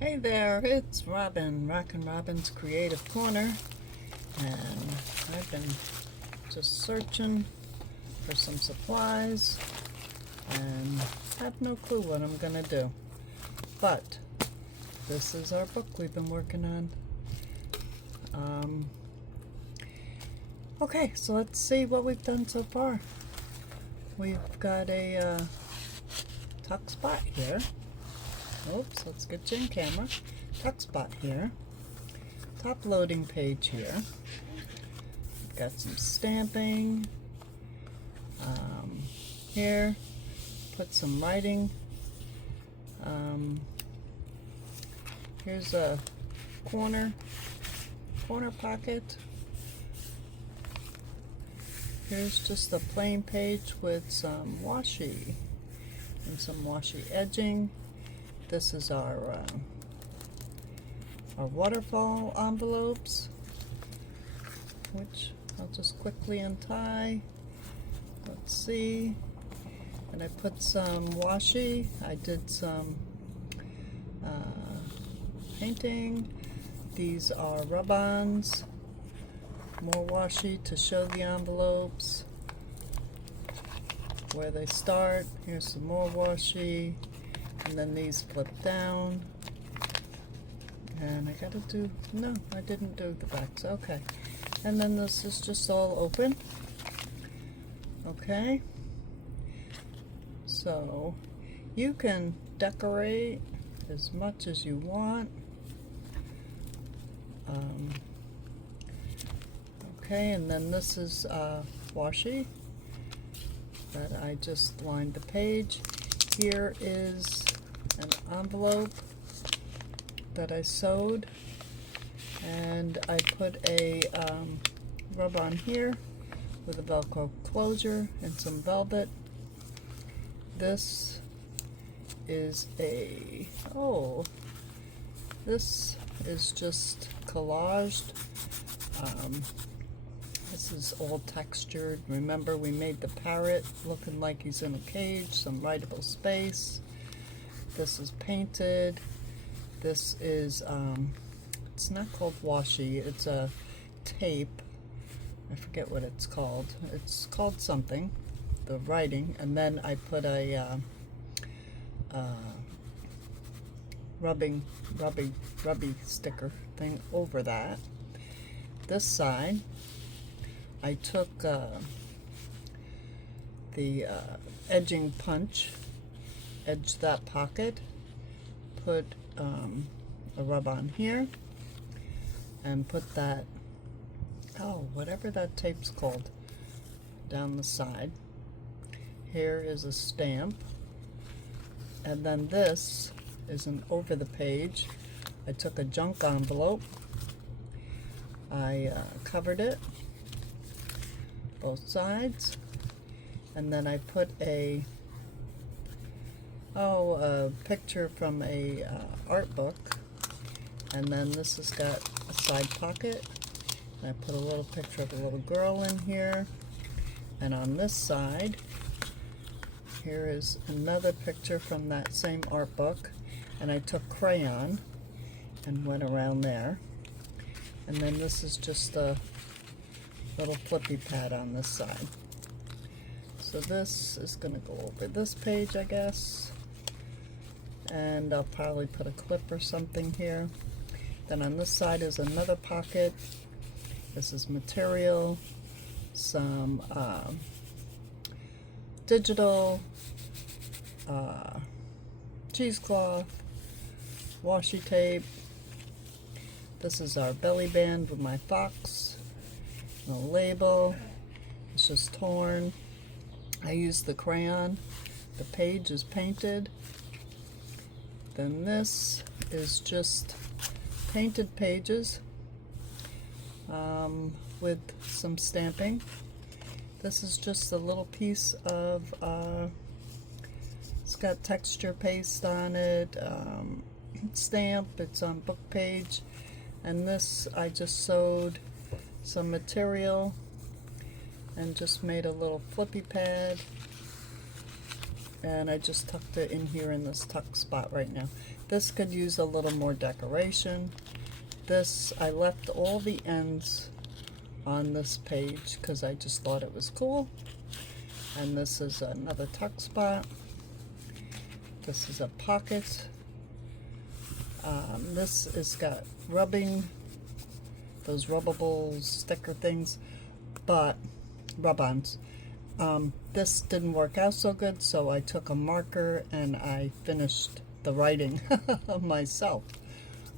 Hey there, it's Robin, Rockin' Robin's Creative Corner, and I've been just searching for some supplies and have no clue what I'm gonna do. But this is our book we've been working on. Okay, so let's see what we've done so far. We've got a tuck spot here. Oops, let's get you in camera. Tuck spot here. Top loading page here. Got some stamping. Here, put some writing. Here's a corner pocket. Here's just a plain page with some washi and some washi edging. This is our waterfall envelopes, which I'll just quickly untie. Let's see. And I put some washi. I did some painting. These are rub-ons. More washi to show the envelopes where they start. Here's some more washi. And then these flip down. And I gotta do, no, I didn't do the backs. Okay. And then this is just all open. Okay. So you can decorate as much as you want. Okay, and then this is washi that I just lined the page. Here is an envelope that I sewed, and I put a rub-on here with a Velcro closure and some velvet. This is this is just collaged. This is all textured. Remember, we made the parrot looking like he's in a cage, some writable space. This is painted. This is, it's not called washi, it's a tape. I forget what it's called. It's called something, the writing. And then I put a rubby sticker thing over that. This side, I took the edging punch, edged that pocket, put a rub-on here, and put that, whatever that tape's called, down the side. Here is a stamp, and then this is an over the page. I took a junk envelope, I covered it, both sides, and then I put a picture from a art book, and then this has got a side pocket, and I put a little picture of a little girl in here, and on this side here is another picture from that same art book, and I took crayon and went around there, and then this is just a little flippy pad on this side. So this is going to go over this page, I guess, and I'll probably put a clip or something here. Then on this side is another pocket. This is material, some digital, cheesecloth, washi tape. This is our belly band with my fox. No label. It's just torn. I used the crayon. The page is painted. Then this is just painted pages with some stamping. This is just a little piece of, it's got texture paste on it, stamp, it's on book page, and this I just sewed some material and just made a little flippy pad and I just tucked it in here in this tuck spot right now. This could use a little more decoration. This, I left all the ends on this page because I just thought it was cool. And this is another tuck spot. This is a pocket. This has got rubbing, those rubbable sticker things, but rub-ons. This didn't work out so good, so I took a marker and I finished the writing myself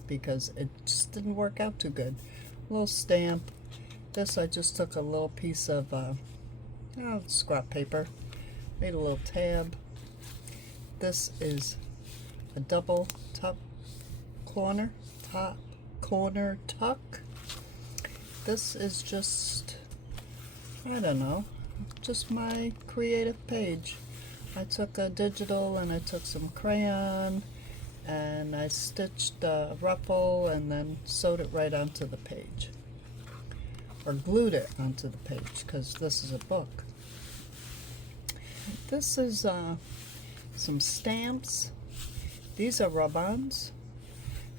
because it just didn't work out too good. A little stamp. This I just took a little piece of scrap paper, made a little tab. This is a double top corner tuck. This is just, I don't know, just my creative page. I took a digital and I took some crayon and I stitched a ruffle and then sewed it right onto the page, or glued it onto the page because this is a book. This is some stamps. These are rub-ons.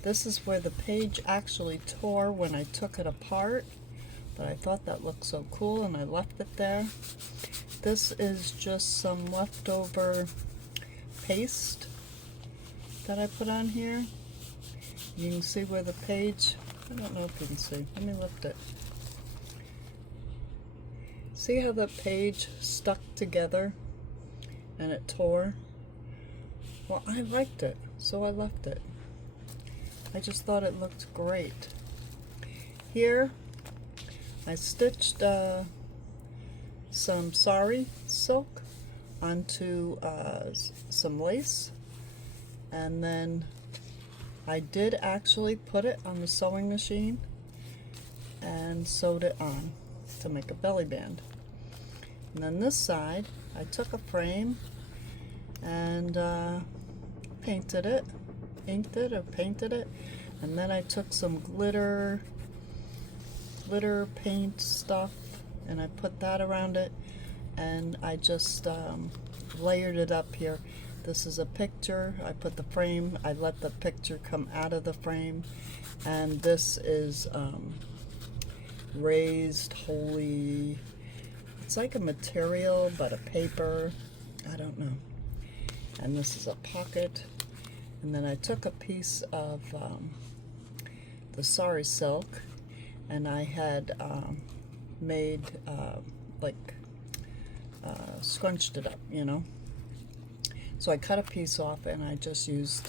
This is where the page actually tore when I took it apart, but I thought that looked so cool and I left it there. This is just some leftover paste that I put on here. You can see where the page, I don't know if you can see, let me lift it. See how the page stuck together and it tore? Well, I liked it, so I left it. I just thought it looked great. Here, I stitched some sari silk onto some lace, and then I did actually put it on the sewing machine and sewed it on to make a belly band. And then this side, I took a frame and painted it, inked it or painted it, and then I took some glitter paint stuff and I put that around it, and I just layered it up here. This is a picture. I put the frame, I let the picture come out of the frame, and this is raised holy, it's like a material but a paper, I don't know. And this is a pocket. And then I took a piece of the sari silk and I had made scrunched it up, you know. So I cut a piece off and I just used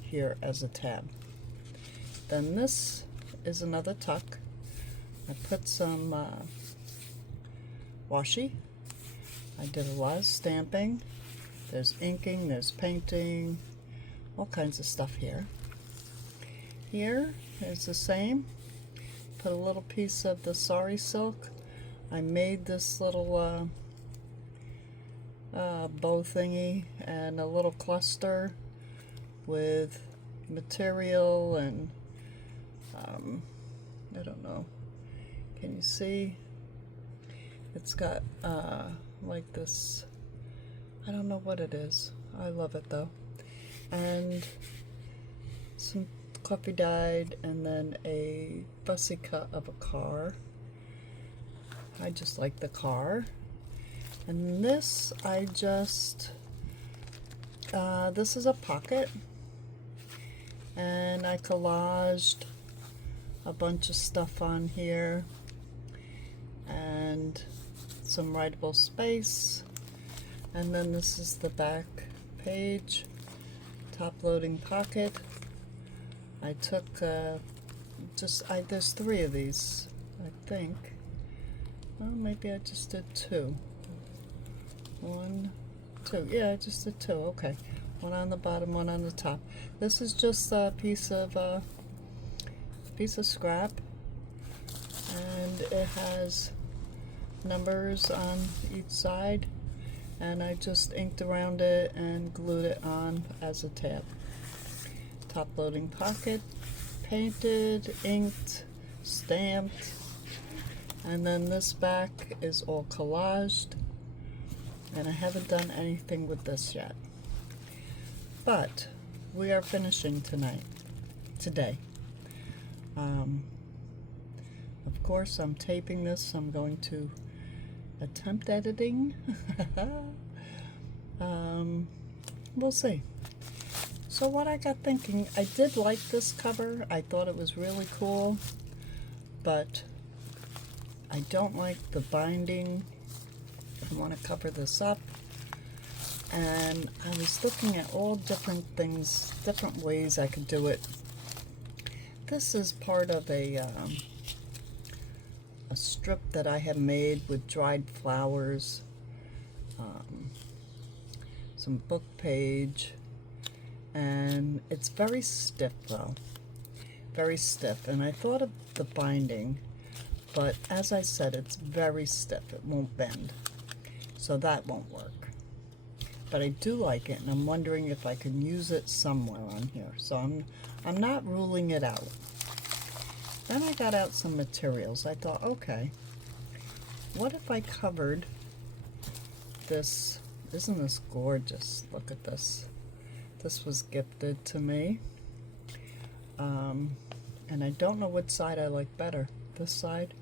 here as a tab. Then this is another tuck. I put some washi. I did a lot of stamping. There's inking, there's painting, all kinds of stuff here. Here is the same. Put a little piece of the sari silk. I made this little bow thingy and a little cluster with material and I don't know. Can you see? It's got like this, I don't know what it is. I love it though. And some coffee dyed, and then a fussy cut of a car. I just like the car. And this, I just, this is a pocket. And I collaged a bunch of stuff on here. And some writable space. And then this is the back page. Top loading pocket. I took there's 3 of these, I think. Well, maybe I just did 2. 1, 2. Yeah, I just did 2. Okay. One on the bottom, one on the top. This is just a piece of scrap, and it has numbers on each side, and I just inked around it and glued it on as a tab. Top loading pocket, painted, inked, stamped, and then this back is all collaged. and I haven't done anything with this yet. But we are finishing today. Of course, I'm taping this. I'm going to attempt editing. We'll see. So what I got thinking, I did like this cover. I thought it was really cool, but I don't like the binding. I want to cover this up. And I was looking at all different things, different ways I could do it. This is part of a strip that I have made with dried flowers, some book page, and it's very stiff though, very stiff. And I thought of the binding, but as I said, it's very stiff. It won't bend, so that won't work. But I do like it, and I'm wondering if I can use it somewhere on here. So I'm not ruling it out. Then I got out some materials. I thought, okay, what if I covered this? Isn't this gorgeous? Look at this. This was gifted to me. And I don't know which side I like better. This side.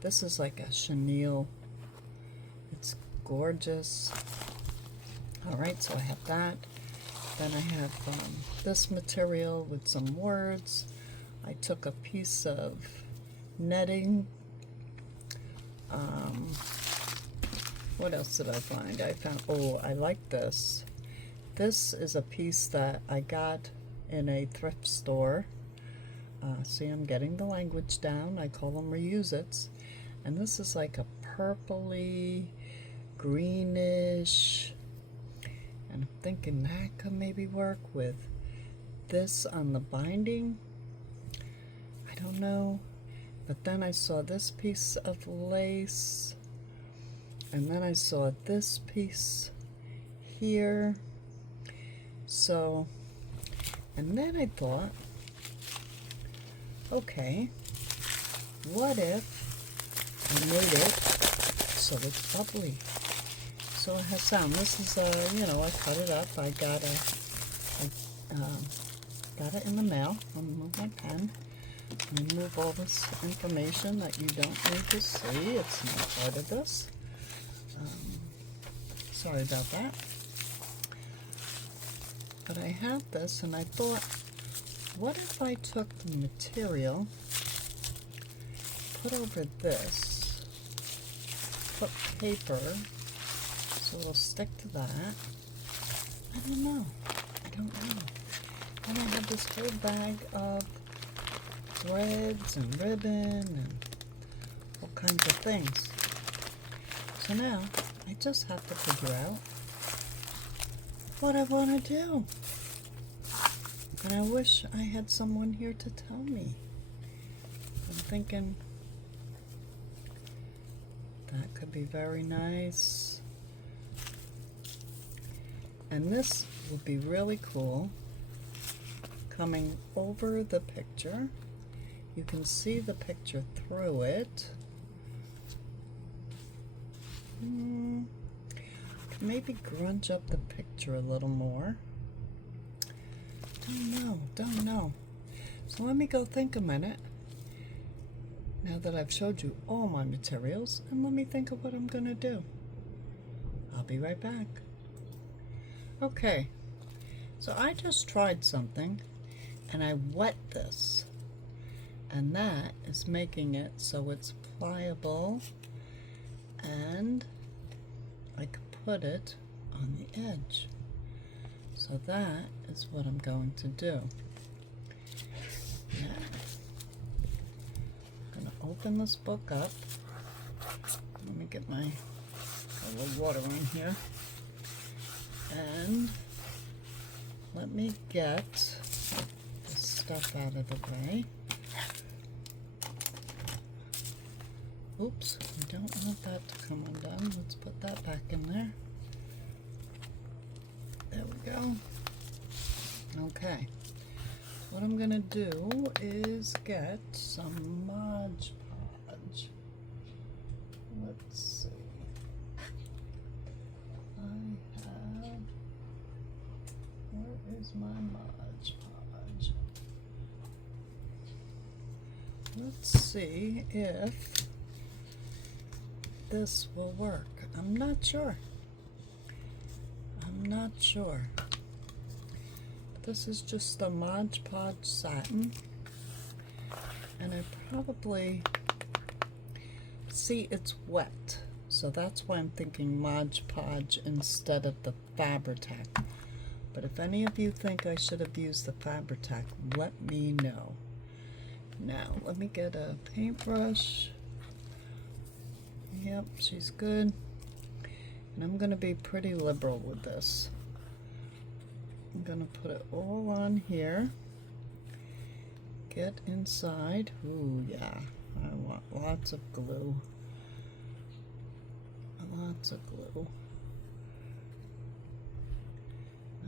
This is like a chenille. It's gorgeous. Alright, so I have that. Then I have this material with some words. I took a piece of netting. What else did I find? I found, oh, I like this. This is a piece that I got in a thrift store. See, I'm getting the language down. I call them reuse-its. And this is like a purpley, greenish, and I'm thinking that could maybe work with this on the binding. I don't know. But then I saw this piece of lace, and then I saw this piece here. So, and then I thought, okay, what if I made it so it's bubbly? So it has sound. This is, you know, I cut it up. I got it in the mail. I'll move my pen. Remove all this information that you don't need to see. It's not part of this. Sorry about that. But I have this, and I thought, what if I took the material, put over this, put paper, so it'll stick to that. I don't know. And I have this whole bag of threads and ribbon and all kinds of things. So now I just have to figure out what I want to do. And I wish I had someone here to tell me. I'm thinking that could be very nice. And this would be really cool. Coming over the picture, you can see the picture through it. Maybe grunge up the picture a little more. Don't know. So let me go think a minute, now that I've showed you all my materials, and let me think of what I'm gonna do. I'll be right back. Okay, so I just tried something, and I wet this, and that is making it so it's pliable, and I could put it on the edge. So that is what I'm going to do. Now, I'm going to open this book up. Let me get my a little water in here. And let me get this stuff out of the way. Oops, I don't want that to come undone. Let's put that back in there. There we go. Okay. What I'm going to do is get some Mod Podge. Let's see. Where's my Mod Podge? Let's see if this will work. I'm not sure. I'm not sure. This is just the Mod Podge satin, and I probably see it's wet, so that's why I'm thinking Mod Podge instead of the Fabri-Tac. But if any of you think I should have used the Fabri-Tac, let me know. Now let me get a paintbrush. Yep, she's good. And I'm going to be pretty liberal with this. I'm going to put it all on here. Get inside. Ooh, yeah. I want lots of glue. Lots of glue.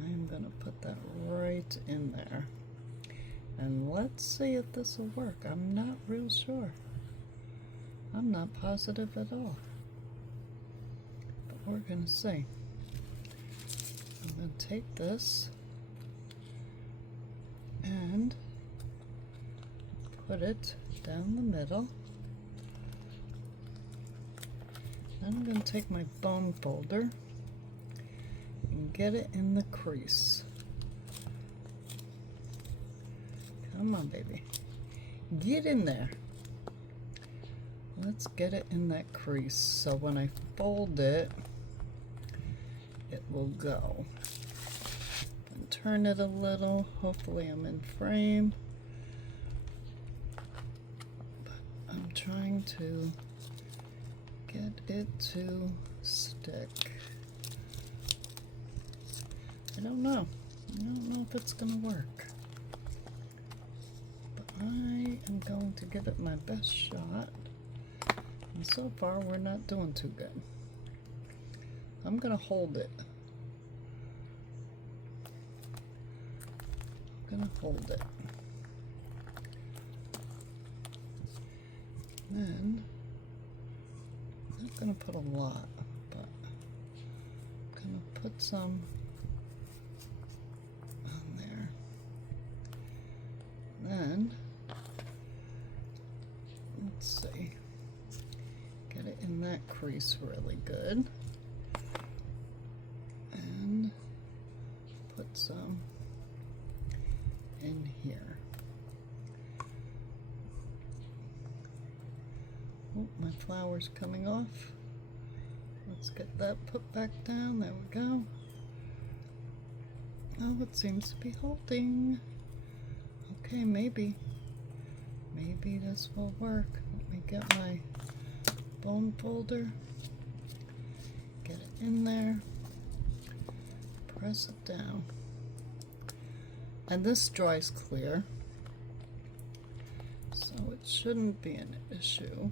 I'm going to put that right in there. And let's see if this will work. I'm not real sure. I'm not positive at all. But we're going to see. I'm going to take this and put it down the middle. Then I'm going to take my bone folder and get it in the crease. Come on, baby. Get in there. Let's get it in that crease so when I fold it, it will go. And turn it a little. Hopefully I'm in frame. But I'm trying to get it to stick. I don't know. I don't know if it's going to work. But I am going to give it my best shot. And so far, we're not doing too good. I'm going to hold it. I'm going to hold it. Then, I'm not going to put a lot, but I'm going to put some on there. Then, let's see. Get it in that crease really good. And put some in here. Oh, my flower's coming off. Let's get that put back down. There we go. Oh, it seems to be holding. Okay, maybe this will work. Let me get my bone folder, get it in there, press it down, and this dries clear, so it shouldn't be an issue,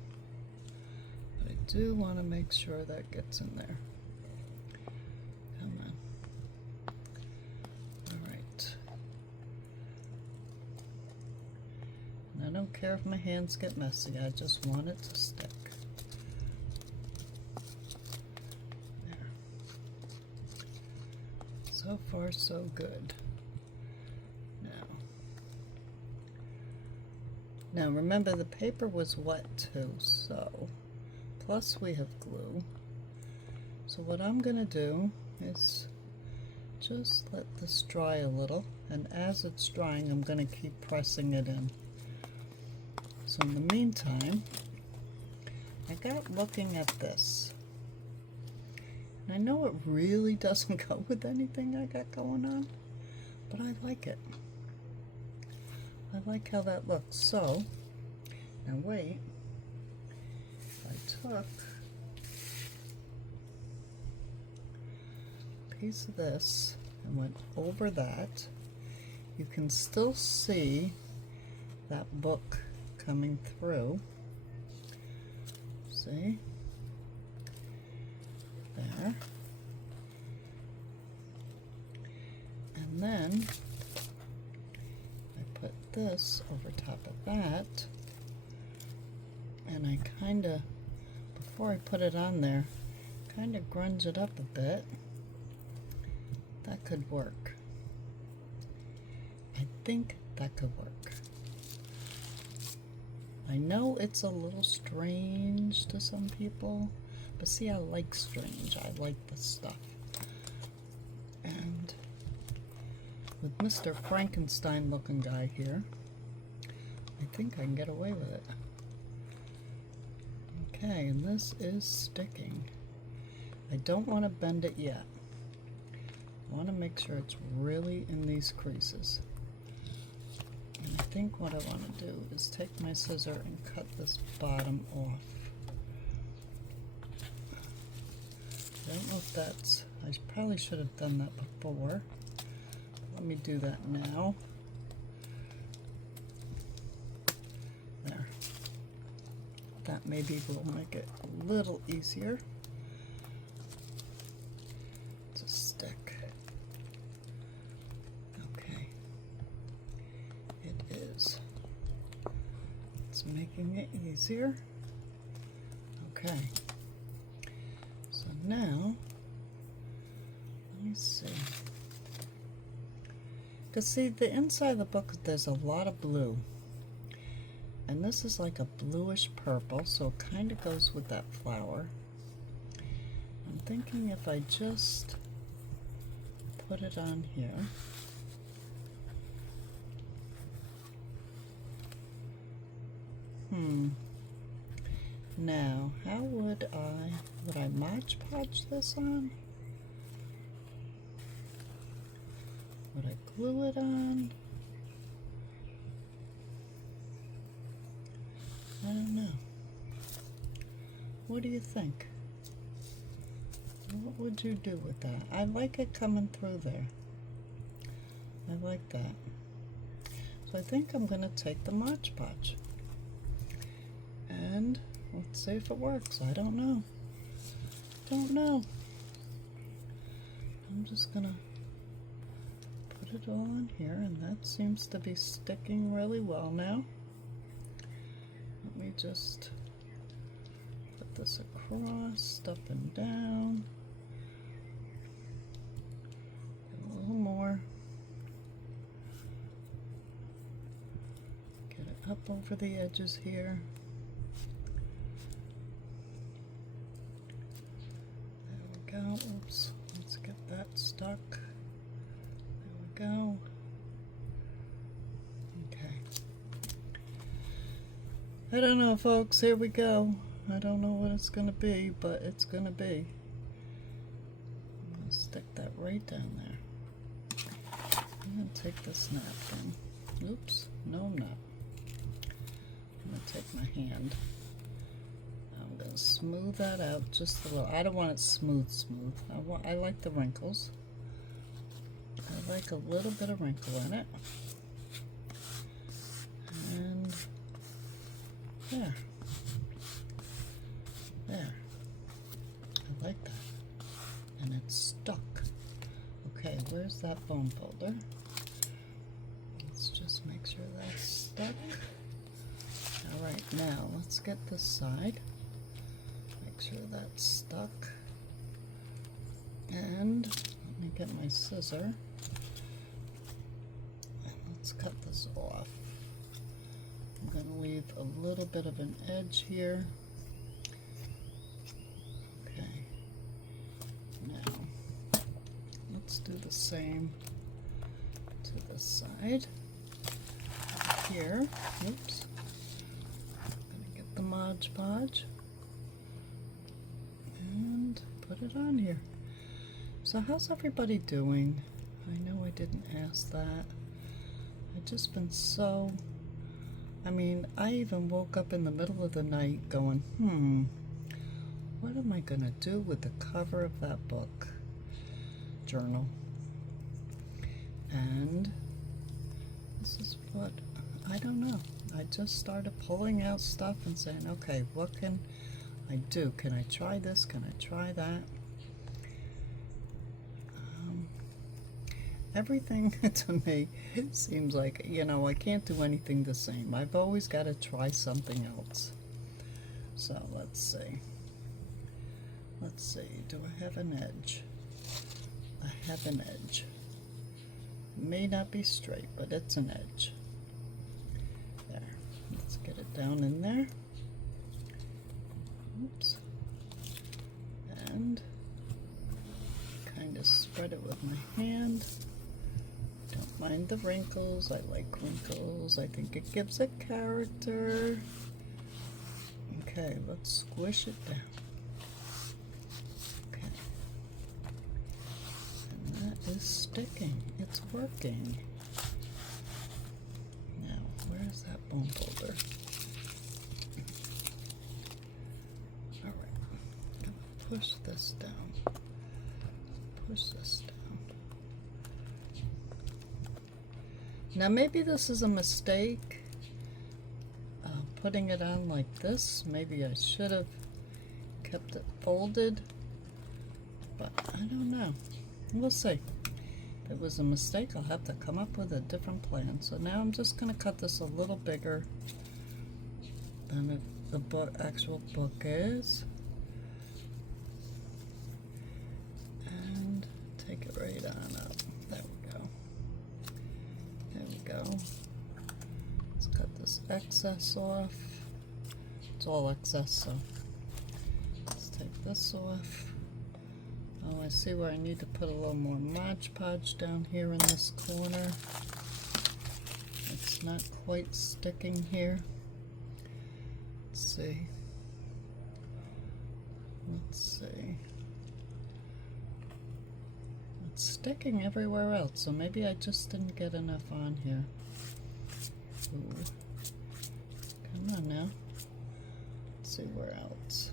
but I do want to make sure that gets in there. Come on. Alright. And I don't care if my hands get messy, I just want it to stick. So far, so good. Now remember the paper was wet too, so plus we have glue. So what I'm gonna do is just let this dry a little, and as it's drying I'm gonna keep pressing it in. So in the meantime, I got looking at this. I know it really doesn't go with anything I got going on, but I like it. I like how that looks. So, now wait, I took a piece of this and went over that. You can still see that book coming through. See? There. And then I put this over top of that, and I kind of, before I put it on there, kind of grunge it up a bit. That could work. I think that could work. I know it's a little strange to some people, but see, I like strange. I like the stuff. And with Mr. Frankenstein looking guy here, I think I can get away with it. Okay, and this is sticking. I don't want to bend it yet. I want to make sure it's really in these creases. And I think what I want to do is take my scissor and cut this bottom off. I don't know if that's, I probably should have done that before. Let me do that now. There. That maybe will make it a little easier to stick. Okay. It is. It's making it easier. Okay. So now, let me see. Because see, the inside of the book, there's a lot of blue. And this is like a bluish purple, so it kind of goes with that flower. I'm thinking if I just put it on here. Now, how would I Mod Podge this on? Would I glue it on? I don't know. What do you think? What would you do with that? I like it coming through there. I like that. So I think I'm going to take the Mod Podge. And let's see if it works. I don't know. Don't know. I'm just going to put it all in here, and that seems to be sticking really well now. Let me just put this across, up and down. A little more. Get it up over the edges here. There we go. Oops. Let's get that stuck. There we go. I don't know, folks. Here we go. I don't know what it's going to be, but it's going to be. I'm going to stick that right down there. I'm going to take this napkin. Oops. No, I'm not. I'm going to take my hand. I'm going to smooth that out just a little. I don't want it smooth. I like the wrinkles. I like a little bit of wrinkle in it. And there. There. I like that. And it's stuck. Okay, where's that bone folder? Let's just make sure that's stuck. Alright, now let's get this side. Make sure that's stuck. And let me get my scissor. And let's cut this off. I'm going to leave a little bit of an edge here. Okay. Now, let's do the same to this side. Here, oops. I'm going to get the Mod Podge and put it on here. So how's everybody doing? I know I didn't ask that. I've just been so... I mean, I even woke up in the middle of the night going, what am I going to do with the cover of that book journal? And this is what, I don't know. I just started pulling out stuff and saying, okay, what can I do? Can I try this? Can I try that? Everything to me seems like, you know, I can't do anything the same. I've always got to try something else. So let's see. Let's see. Do I have an edge? I have an edge. may not be straight, but it's an edge. There, let's get it down in there. Oops. And kind of spread it with my hand. Don't mind the wrinkles. I like wrinkles. I think it gives it character. Okay, let's squish it down. Okay. And that is sticking. It's working. Now, where's that bone folder? Alright. Push this down. Push this down. Now maybe this is a mistake, putting it on like this. Maybe I should have kept it folded, but I don't know. We'll see. If it was a mistake, I'll have to come up with a different plan. So now I'm just going to cut this a little bigger than the actual book is. And take it right on up. There we go. There we go. Let's cut this excess off. It's all excess, so let's take this off. Oh, I see where I need to put a little more Mod Podge down here in this corner. It's not quite sticking here. Let's see. Let's see. It's sticking everywhere else, so maybe I just didn't get enough on here. Ooh. Come on now. Let's see where else.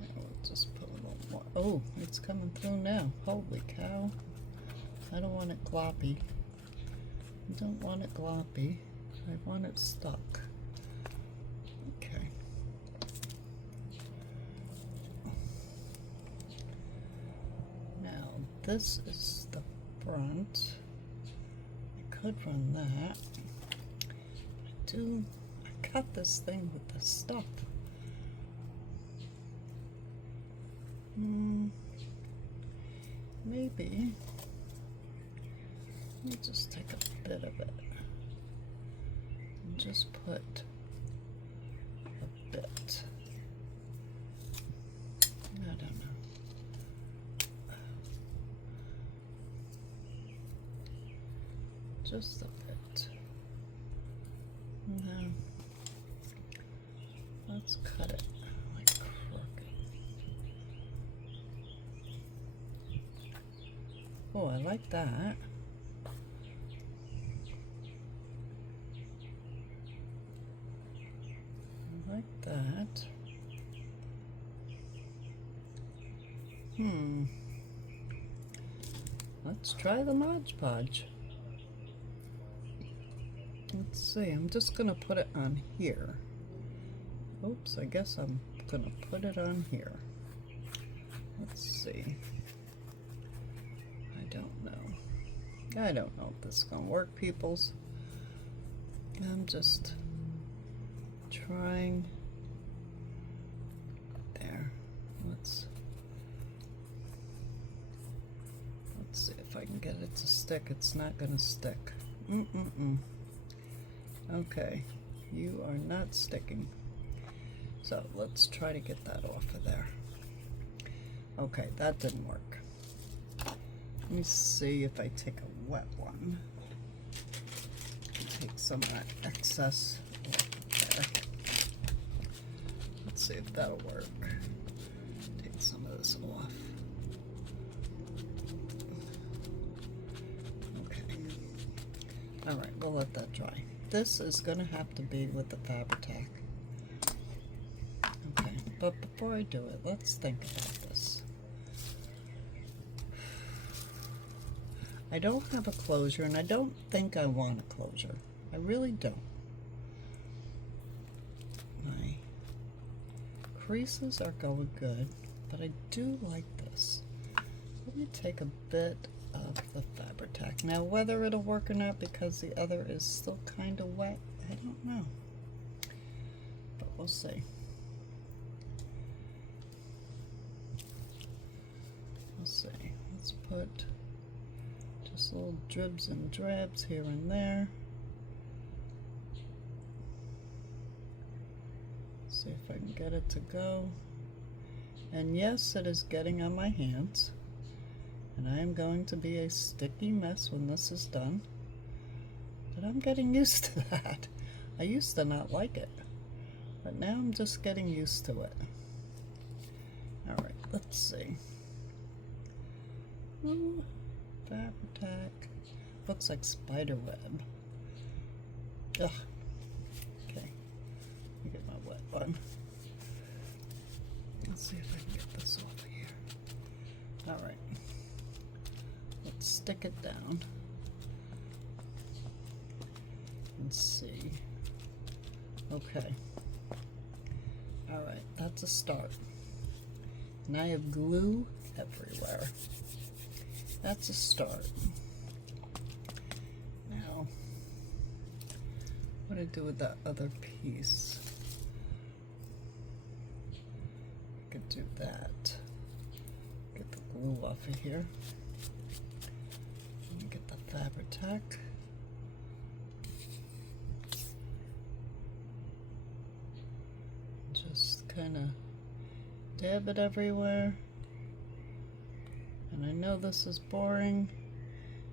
Yeah, we'll just put a little more. Oh, it's coming through now. Holy cow. I don't want it gloppy. I don't want it gloppy. I want it stuck. Okay. Now, this is the front. I could run that. I cut this thing with the stuff. Maybe. Let me just take a bit of it and just put a bit. I don't know. Just a bit. Now, let's cut it like crooked. Oh, I like that. I like that. Let's try the Mod Podge. Let's see, I'm just going to put it on here. Oops, I guess I'm going to put it on here. Let's see. I don't know. I don't know if this is going to work, peoples. I'm just trying. There. Let's see if I can get it to stick. It's not going to stick. Okay, you are not sticking. So let's try to get that off of there. Okay, that didn't work. Let me see if I take a wet one. Take some of that excess off there. Let's see if that'll work. Take some of this off. Okay. Alright, we'll let that dry. This is going to have to be with the Fabri-Tac. Okay, but before I do it, let's think about this. I don't have a closure, and I don't think I want a closure. I really don't. My creases are going good, but I do like this. Let me take a bit of the Fabri-Tac. Now, whether it'll work or not, because the other is still kind of wet, I don't know. But we'll see. We'll see. Let's put just little dribs and drabs here and there. See if I can get it to go. And yes, it is getting on my hands. And I am going to be a sticky mess when this is done. But I'm getting used to that. I used to not like it. But now I'm just getting used to it. Alright, let's see. Ooh, Fabri-Tac. Looks like spider web. Ugh. Okay. Let me get my wet one. Let's see if I can get this off of here. Alright. Let's stick it down. And see. Okay. Alright, that's a start. And I have glue everywhere. That's a start. Now, what do I do with that other piece? I could do that. Get the glue off of here. Let me get the Fabri-Tac. Just kind of dab it everywhere. And I know this is boring,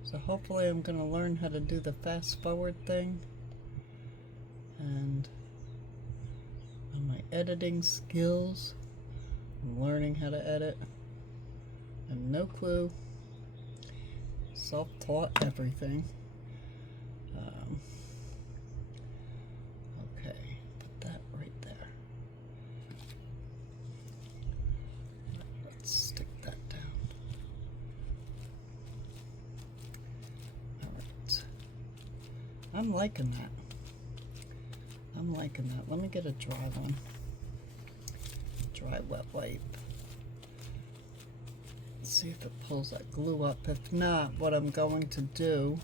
so hopefully I'm going to learn how to do the fast forward thing. And on my editing skills, I'm learning how to edit. I have no clue. Self-taught everything. Okay, put that right there. Let's stick that down. Alright. I'm liking that. I'm liking that. Let me get a dry one. Dry wet wipe. See if it pulls that glue up. If not, what I'm going to do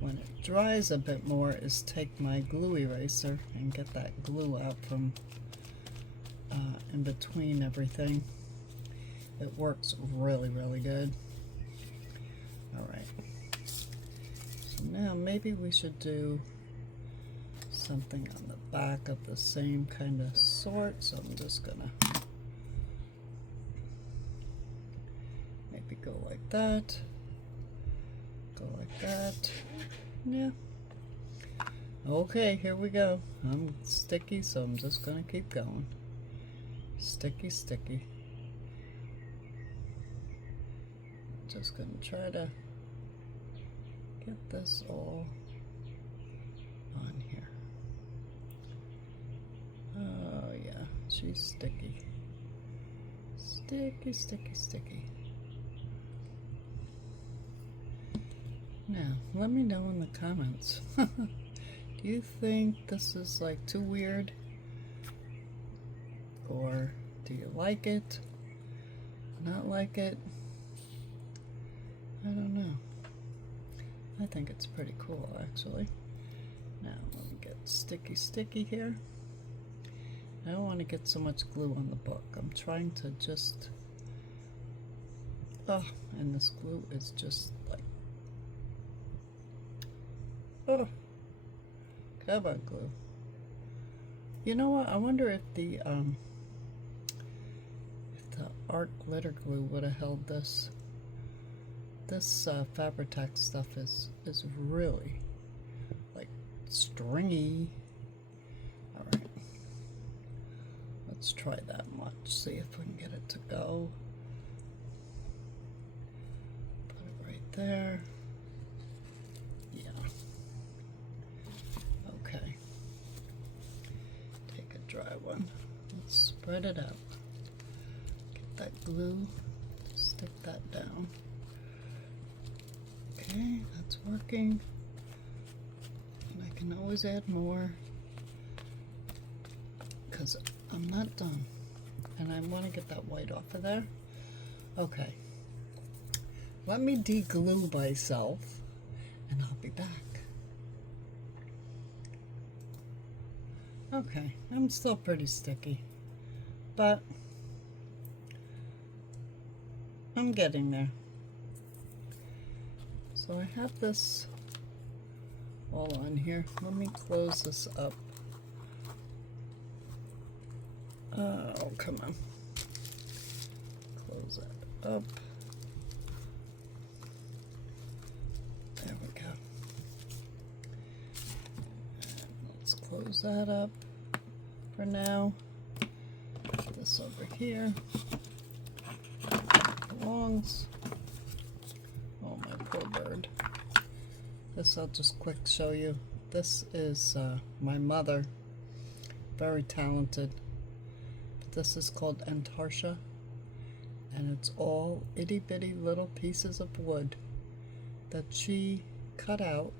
when it dries a bit more is take my glue eraser and get that glue out from in between everything. It works really, really good. Alright. So now maybe we should do something on the back of the same kind of sort. So I'm just gonna maybe go like that. Go like that. Yeah. Okay, here we go. I'm sticky, so I'm just gonna keep going. Sticky, sticky. Just gonna try to get this all on here. Oh yeah, she's sticky. Sticky, sticky, sticky. Now, let me know in the comments. Do you think this is like too weird? Or do you like it? Not like it? I don't know. I think it's pretty cool actually. Now, let me get sticky, sticky here. I don't want to get so much glue on the book. I'm trying to just... Oh, and this glue is just like... Oh, come on, glue. You know what? I wonder if the art glitter glue would have held this. This Fabri-Tac stuff is really like stringy. All right, let's try that much. See if we can get it to go. Put it right there. Dry one. Let's spread it out. Get that glue, stick that down. Okay, that's working. And I can always add more because I'm not done. And I want to get that white off of there. Okay. Let me de-glue myself and I'll be back. Okay, I'm still pretty sticky, but I'm getting there. So I have this all on here. Let me close this up. Oh, come on. Close that up. There we go. And let's close that up for now. Put this over here. Belongs. Oh, my poor bird. This I'll just quick show you. This is my mother. Very talented. This is called Antartia, and it's all itty bitty little pieces of wood that she cut out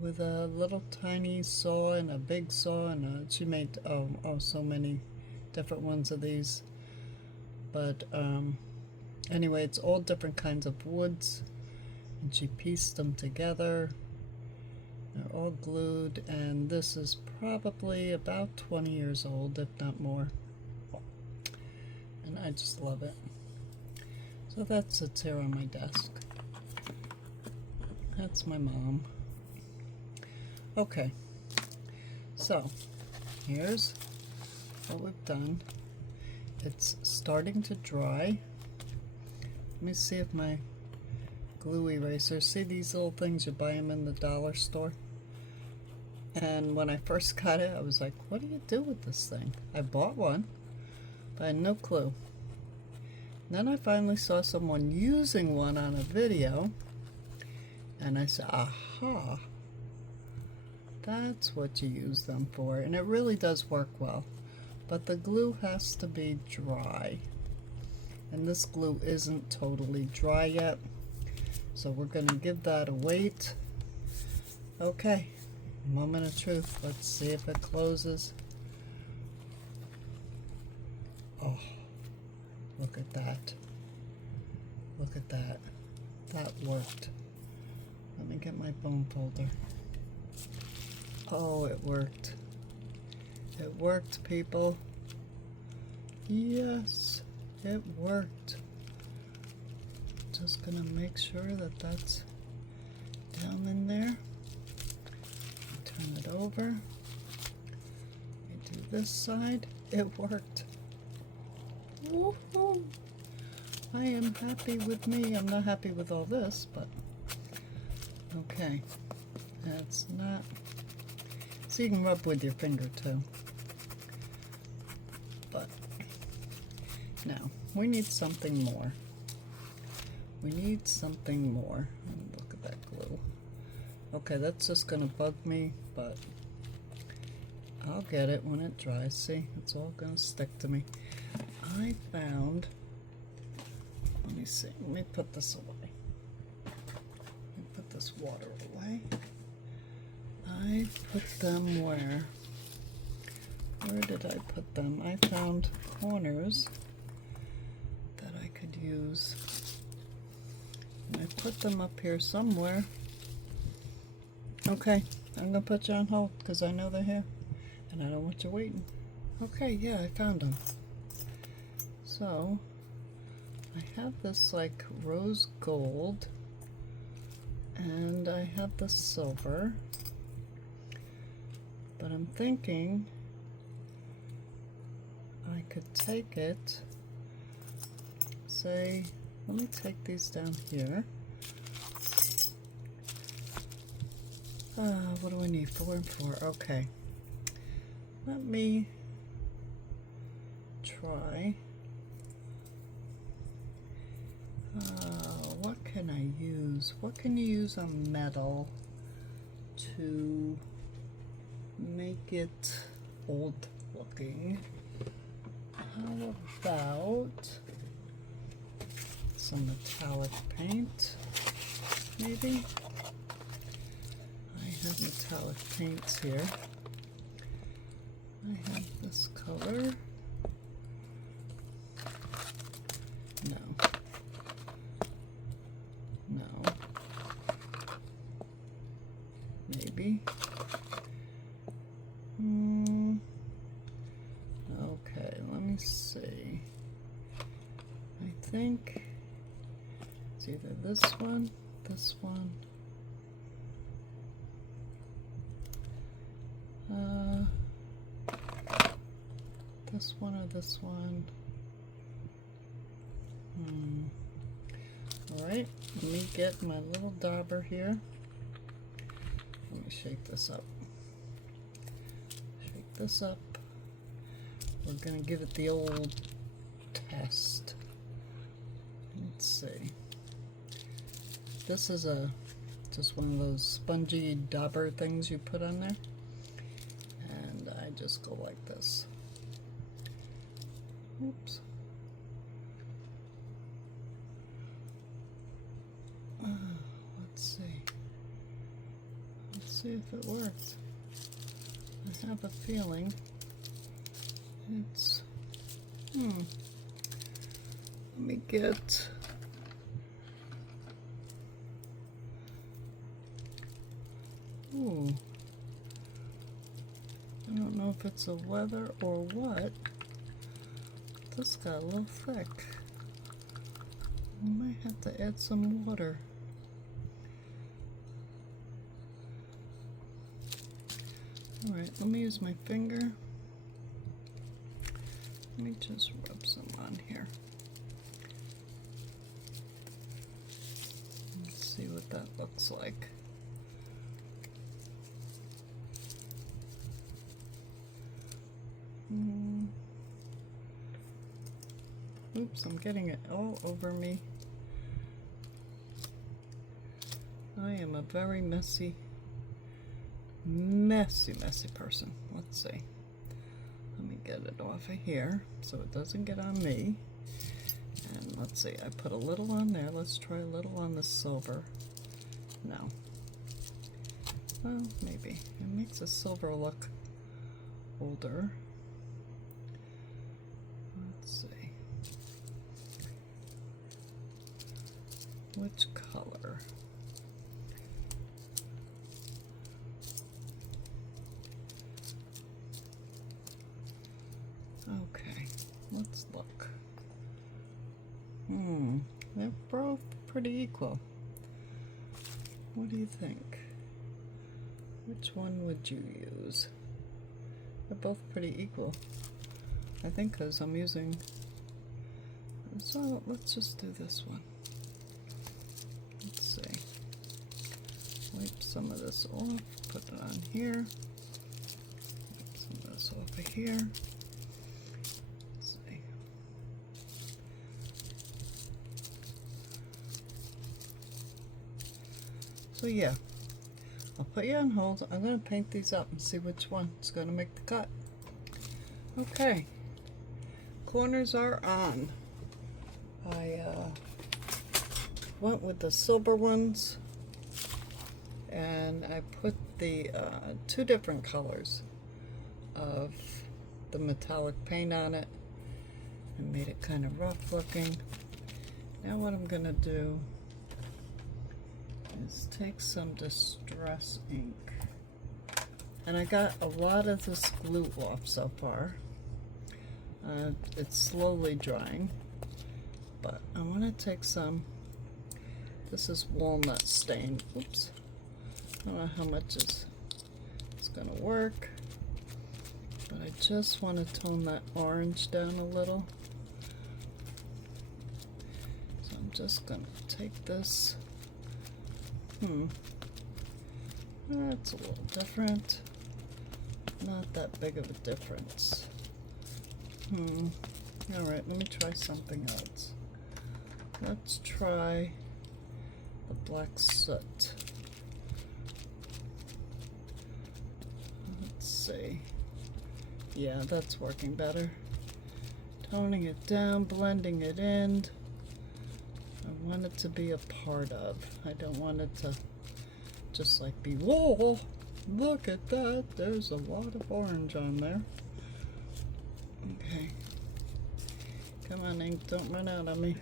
with a little tiny saw and a big saw, and she made so many different ones of these. But anyway, it's all different kinds of woods, and she pieced them together. They're all glued, and this is probably about 20 years old, if not more. And I just love it. So that sits here on my desk. That's my mom. Okay, so here's what we've done. It's starting to dry. Let me see if my glue erasers, see these little things, you buy them in the dollar store? And when I first got it, I was like, what do you do with this thing? I bought one, but I had no clue. And then I finally saw someone using one on a video, and I said, aha, that's what you use them for. And it really does work well, but the glue has to be dry, and this glue isn't totally dry yet. So we're going to give that a wait. Okay, moment of truth. Let's see if it closes. Oh, look at that. Look at that. That worked. Let me get my bone folder. Oh, it worked. It worked, people. Yes, it worked. Just gonna make sure that that's down in there. Turn it over. Do this side. It worked. Woohoo! I am happy with me. I'm not happy with all this, but okay. That's not. So you can rub with your finger too. But now we need something more. We need something more. Look at that glue. Okay, that's just gonna bug me, but I'll get it when it dries. See, it's all gonna stick to me. I found, let me see, let me put this away. Let me put this water away. I put them where? Where did I put them? I found corners that I could use. And I put them up here somewhere. Okay, I'm gonna put you on hold because I know they're here and I don't want you waiting. Okay, yeah, I found them. So I have this like rose gold, and I have the silver, but I'm thinking I could take it, say, let me take these down here. What do I need? 4 and 4. Okay. Let me try. What can I use? What can you use on metal to make it old looking? How about some metallic paint, maybe? I have metallic paints here. I have this color. No. No. Maybe. Okay, let me see. I think it's either this one, this one, this one, or this one. Alright, let me get my little dauber here. Let me shake this up. Shake this up. We're going to give it the old test. Let's see. This is just one of those spongy dauber things you put on there. And I just go like this. Oops. Let's see. Let's see if it works. I have a feeling it's, let me get, ooh, I don't know if it's a weather or what. This got a little thick. I might have to add some water. Alright, let me use my finger. Let me just rub some on here. Let's see what that looks like. Oops, I'm getting it all over me. I am a very messy person. Let's see. Let me get it off of here so it doesn't get on me. And let's see, I put a little on there. Let's try a little on the silver. No. Well, maybe. It makes the silver look older. Let's see. Which color? Okay, let's look. They're both pretty equal. What do you think? Which one would you use? They're both pretty equal. I think because I'm using, so let's just do this one. Let's see. Wipe some of this off, put it on here. Wipe some of this off of here. So yeah, I'll put you on hold. I'm going to paint these up and see which one is going to make the cut. Okay, corners are on. I went with the silver ones, and I put the two different colors of the metallic paint on it and made it kind of rough looking. Now what I'm going to do is take some distress ink, and I got a lot of this glue off so far. It's slowly drying, but I want to take some. This is walnut stain. Oops, I don't know how much it's going to work, but I just want to tone that orange down a little. So I'm just going to take this. That's a little different. Not that big of a difference. Alright, let me try something else. Let's try the black soot. Let's see. Yeah, that's working better. Toning it down, blending it in. I want it to be a part of. I don't want it to just like be, whoa, look at that. There's a lot of orange on there. Okay. Come on, ink, don't run out on me.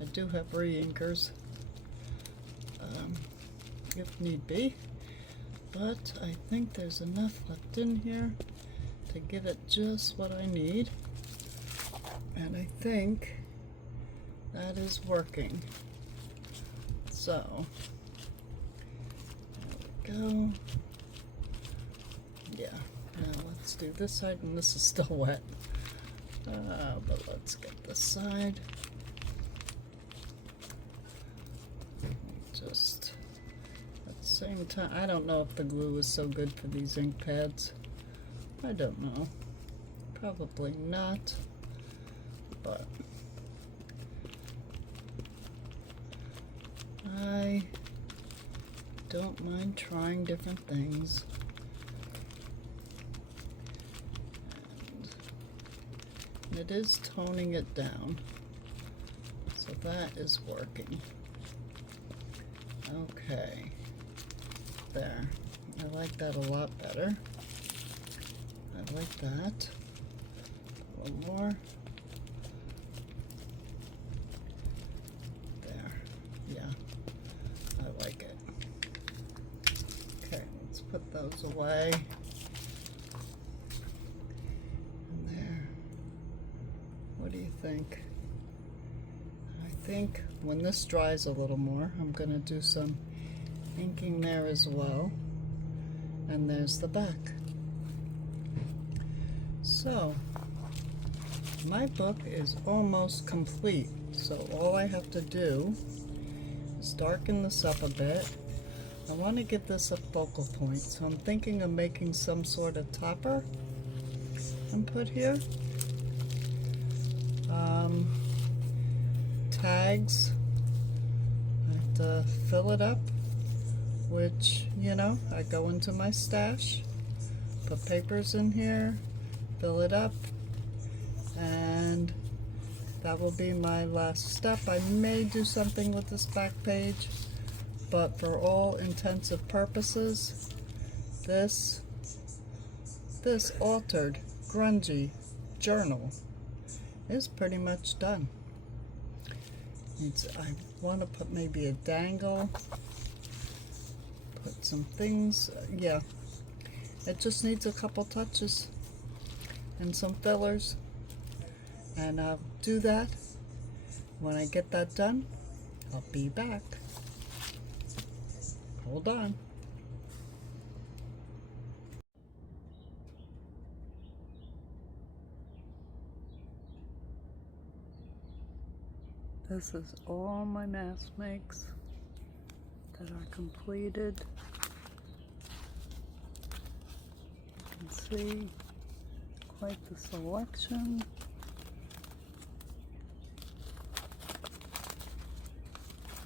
I do have re-inkers, if need be. But I think there's enough left in here to give it just what I need. And I think that is working. So, there we go. Yeah, now let's do this side, and this is still wet. But let's get this side. Just at the same time, I don't know if the glue is so good for these ink pads. I don't know. Probably not. But I don't mind trying different things. And it is toning it down. So that is working. Okay. There. I like that a lot better. I like that. A little more. There. Yeah. I like it. Okay, let's put those away. And there. What do you think? I think when this dries a little more, I'm going to do some inking there as well. And there's the back. So, my book is almost complete. So all I have to do is darken this up a bit. I want to give this a focal point. So I'm thinking of making some sort of topper and put here. Tags. I have to fill it up, which, you know, I go into my stash, put papers in here, fill it up, and that will be my last step. I may do something with this back page, but for all intensive purposes, this altered grungy journal is pretty much done. I want to put maybe a dangle, put some things, yeah, it just needs a couple touches and some fillers, and I'll do that. When I get that done, I'll be back. Hold on. This is all my mask makes that are completed. You can see quite the selection.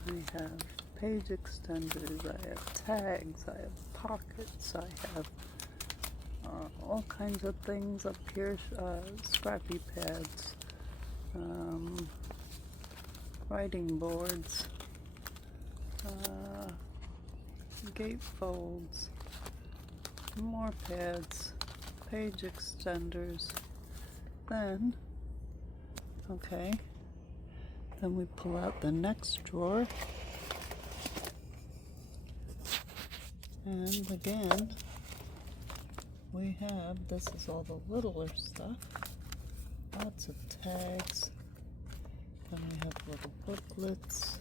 I have page extenders, I have tags, I have pockets, I have all kinds of things up here, scrappy pads, writing boards, gate folds, more pads, page extenders. Then, okay, then we pull out the next drawer, and again we have, this is all the littler stuff, lots of tags. Then we have little booklets,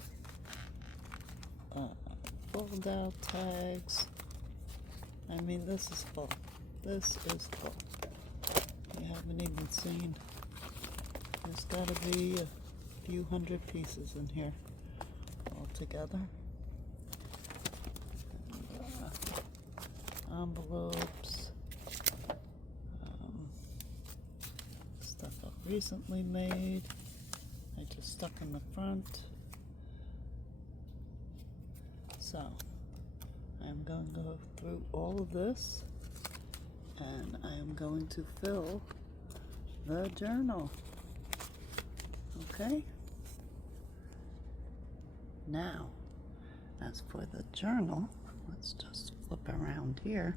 fold out tags. I mean, this is full. This is full. You haven't even seen. There's got to be a few hundred pieces in here altogether. And, envelopes, stuff I've recently made. I just stuck in the front. So I'm going to go through all of this, and I am going to fill the journal. Okay? Now, as for the journal, let's just flip around here.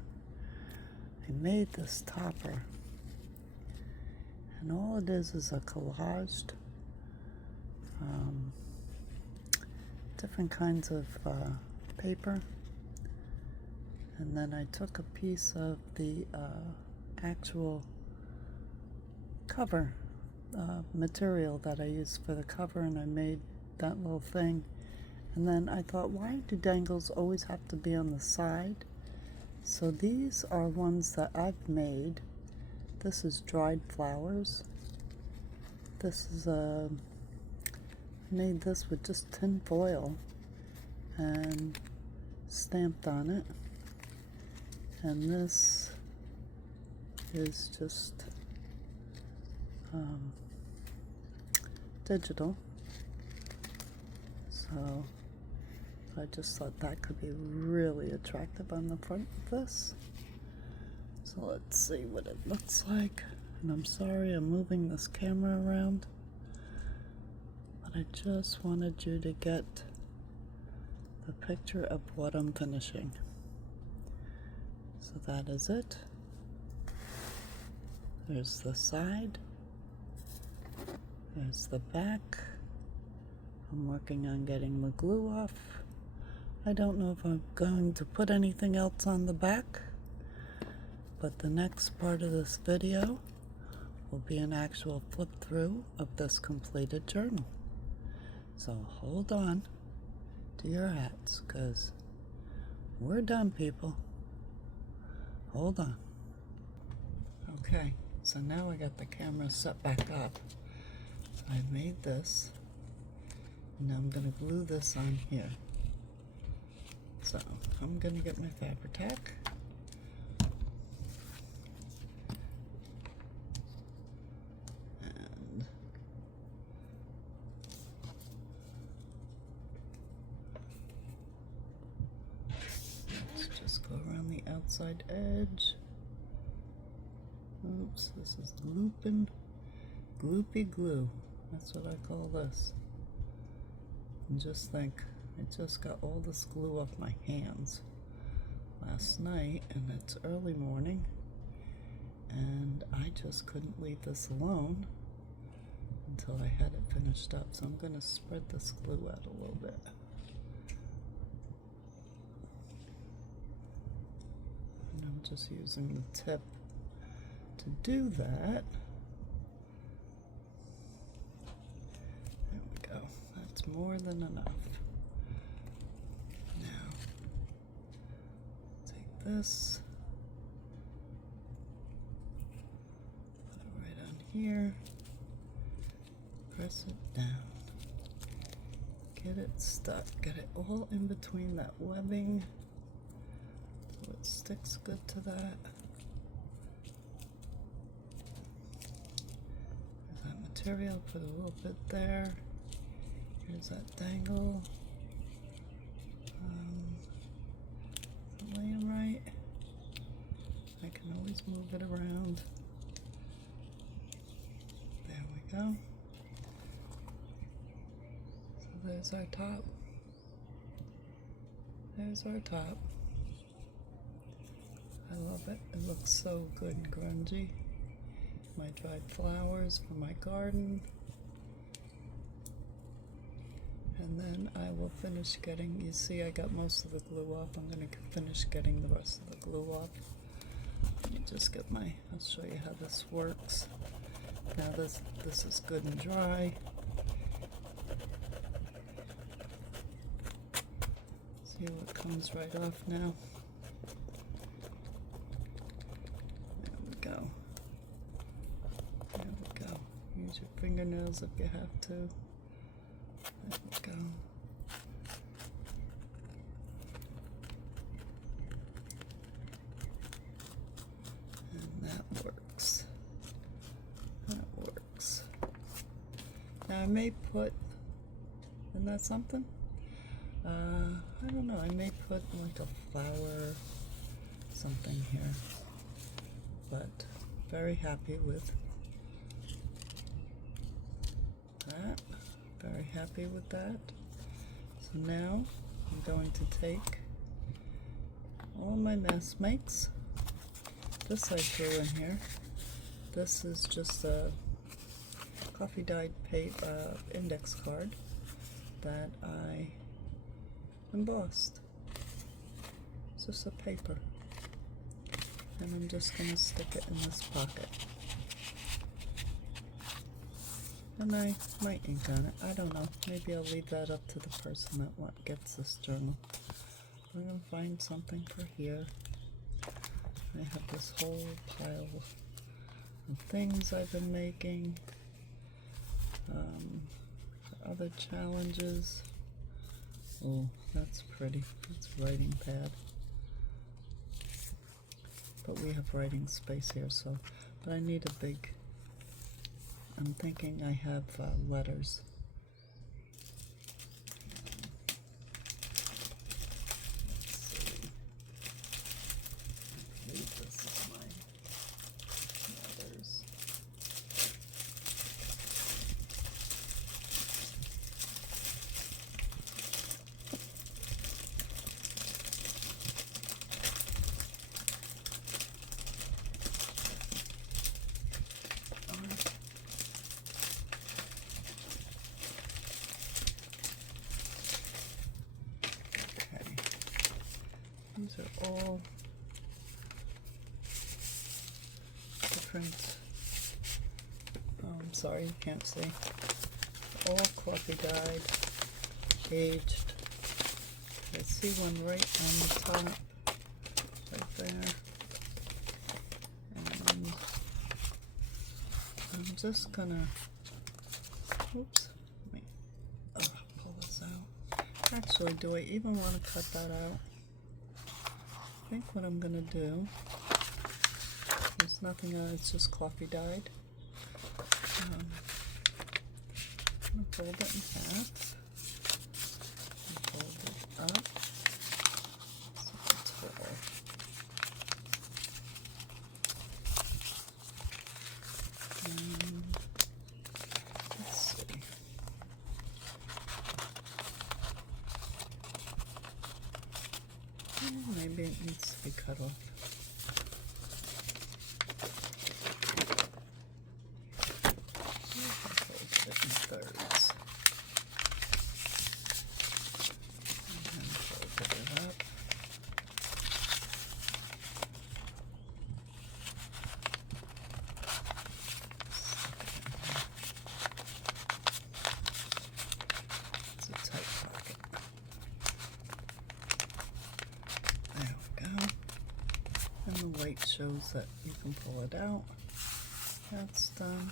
I made this topper, and all it is a collaged different kinds of paper, and then I took a piece of the actual cover material that I used for the cover, and I made that little thing, And then I thought, why do dangles always have to be on the side? So these are ones that I've made. This is dried flowers. This is made this with just tin foil and stamped on it. And this is just digital. So I just thought that could be really attractive on the front of this. So let's see what it looks like. And I'm sorry I'm moving this camera around, but I just wanted you to get the picture of what I'm finishing. So that is it. There's the side. There's the back. I'm working on getting the glue off. I don't know if I'm going to put anything else on the back, but the next part of this video will be an actual flip through of this completed journal. So hold on to your hats, because we're done, people. Hold on. Okay, so now I got the camera set back up. So I made this. Now I'm going to glue this on here. So I'm going to get my Fabri-Tac. And let's just go around the outside edge. Oops, this is gloopy glue. That's what I call this. And just think, I just got all this glue off my hands last night, and it's early morning, and I just couldn't leave this alone until I had it finished up. So I'm going to spread this glue out a little bit. And I'm just using the tip to do that. There we go. That's more than enough. Now, take this, put it right on here, press it down, get it stuck, get it all in between that webbing so it sticks good to that. There's that material, put a little bit there. Here's that dangle. Laying right. I can always move it around. There we go. So there's our top. There's our top. I love it. It looks so good and grungy. My dried flowers for my garden. And then I will finish getting, you see I got most of the glue off. I'm going to finish getting the rest of the glue off. Let me just get my, I'll show you how this works. Now this is good and dry. See how it comes right off now. There we go. There we go. Use your fingernails if you have to. There we go. And that works. That works. Now I may put, isn't that something? I don't know, I may put like a flower something here. But very happy with that. Very happy with that. So now I'm going to take all my mess makes. This I threw in here. This is just a coffee dyed paper index card that I embossed. It's just a paper. And I'm just going to stick it in this pocket. And I might ink on it. I don't know. Maybe I'll leave that up to the person that gets this journal. I'm going to find something for here. I have this whole pile of things I've been making. Other challenges. Oh, that's pretty. It's a writing pad. But we have writing space here, so. But I need a big. I'm thinking I have letters. Let's see. I believe this is my letters. These are all different, I'm sorry, you can't see, all coffee dyed, aged. I see one right on the top, right there, and I'm just gonna, oops, let me pull this out. Actually, do I even want to cut that out? I think what I'm going to do, there's nothing, it's just coffee dyed. I'm going to fold it in half, and fold it up, so it's full. And let's see. Maybe it needs to be cut off. Fold it in thirds. And then fold it up. It's a tight pocket. There we go. And the white shows that you can pull it out. That's done.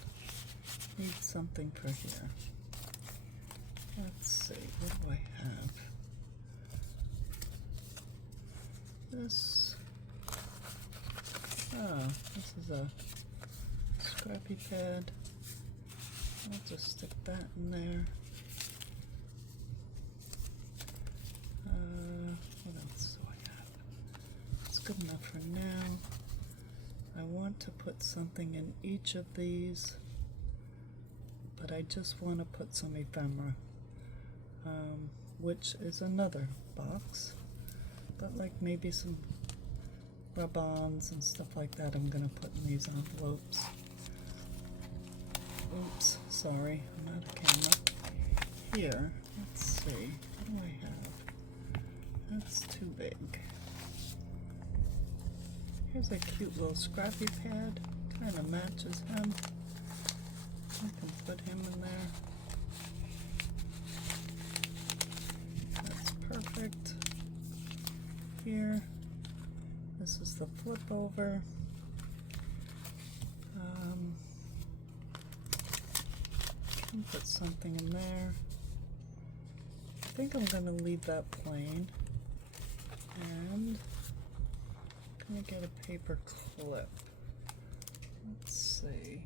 Need something for here. Let's see, what do I have? This, this is a scrappy pad. I'll just stick that in there. What else do I have? It's good enough for now. I want to put something in each of these, but I just want to put some ephemera, which is another box, but like maybe some rub-ons and stuff like that I'm going to put in these envelopes. Oops, sorry, I'm out of camera. Here, let's see, what do I have? That's too big. Here's a cute little scrappy pad, kind of matches him. I can put him in there. That's perfect. Here, this is the flip over. Can put something in there. I think I'm going to leave that plain. And I'm going to get a paper clip. Let's see.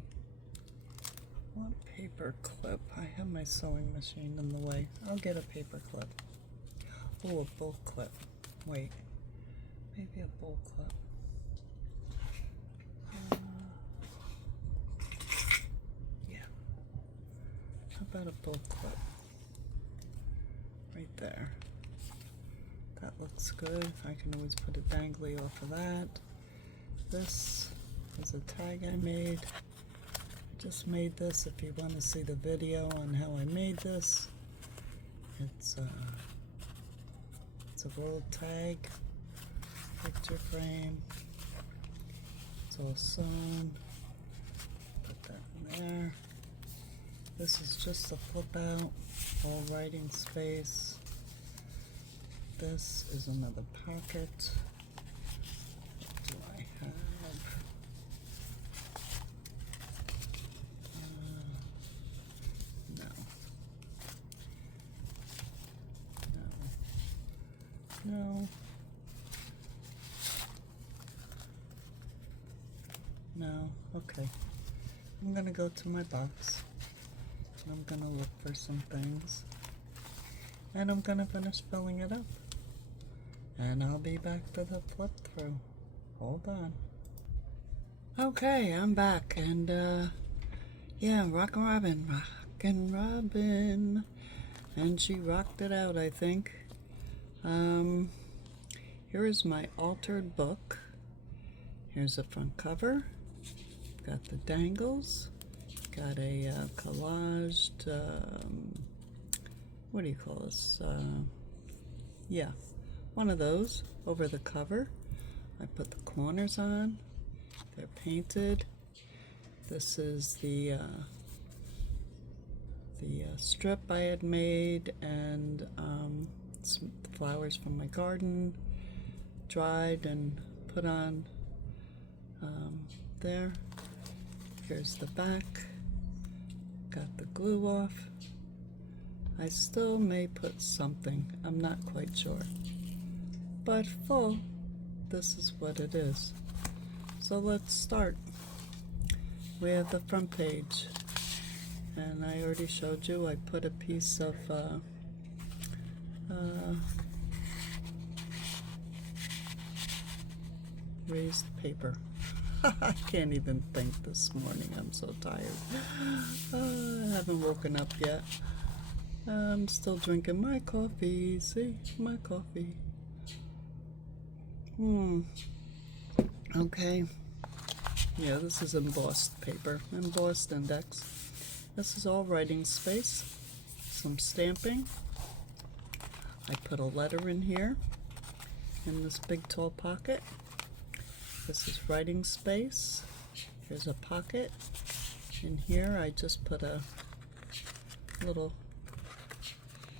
What paper clip? I have my sewing machine in the way. I'll get a paper clip. Oh, a bull clip. Wait. Maybe a bull clip. Yeah. How about a bull clip? Right there. That looks good. I can always put a dangly off of that. This is a tag I made. I just made this. If you want to see the video on how I made this, it's a rolled tag, picture frame. It's all sewn. Put that in there. This is just a flip out, all writing space. This is another pocket. What do I have? No. No. No. Okay. I'm gonna go to my box. I'm gonna look for some things. And I'm gonna finish filling it up. And I'll be back to the flip through. Hold on. Okay, I'm back. And yeah, Rockin' Robin. And she rocked it out, I think. Here is my altered book. Here's the front cover. Got the dangles. Got a collaged, what do you call this? Yeah, one of those over the cover. I put the corners on. They're painted. This is the strip I had made, and some flowers from my garden, dried and put on there. Here's the back. Got the glue off. I still may put something, I'm not quite sure. But full, this is what it is. So let's start. We have the front page. And I already showed you, I put a piece of raised paper. I can't even think this morning, I'm so tired. I haven't woken up yet. I'm still drinking my coffee. See, my coffee. Okay. Yeah, this is embossed paper, embossed index. This is all writing space, some stamping. I put a letter in here, in this big tall pocket. This is writing space. Here's a pocket. In here I just put a little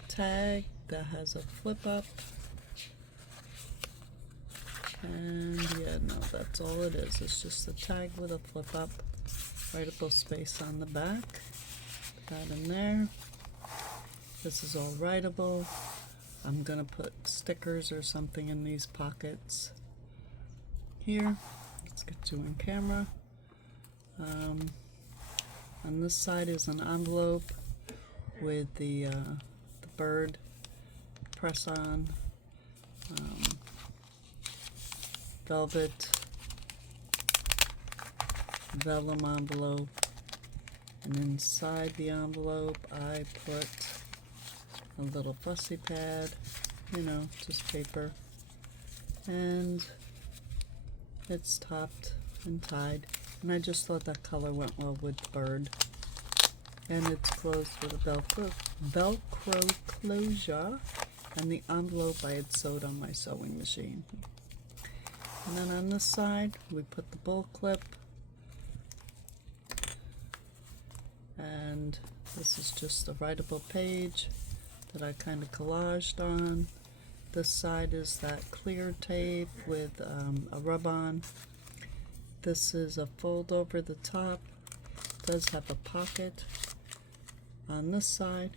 tag that has a flip up. And yeah, no, that's all it is. It's just a tag with a flip up. Writable space on the back. That in there. This is all writable. I'm gonna put stickers or something in these pockets. Here, let's get you in camera. On this side is an envelope with the bird press on, velvet, vellum envelope, and inside the envelope I put a little fussy pad, you know, just paper, and it's topped and tied, and I just thought that color went well with the bird. And it's closed with a Velcro closure, and the envelope I had sewed on my sewing machine. And then on this side we put the bull clip, and this is just a writable page that I kind of collaged on. This side is that clear tape with a rub-on. This is a fold over the top. It does have a pocket on this side.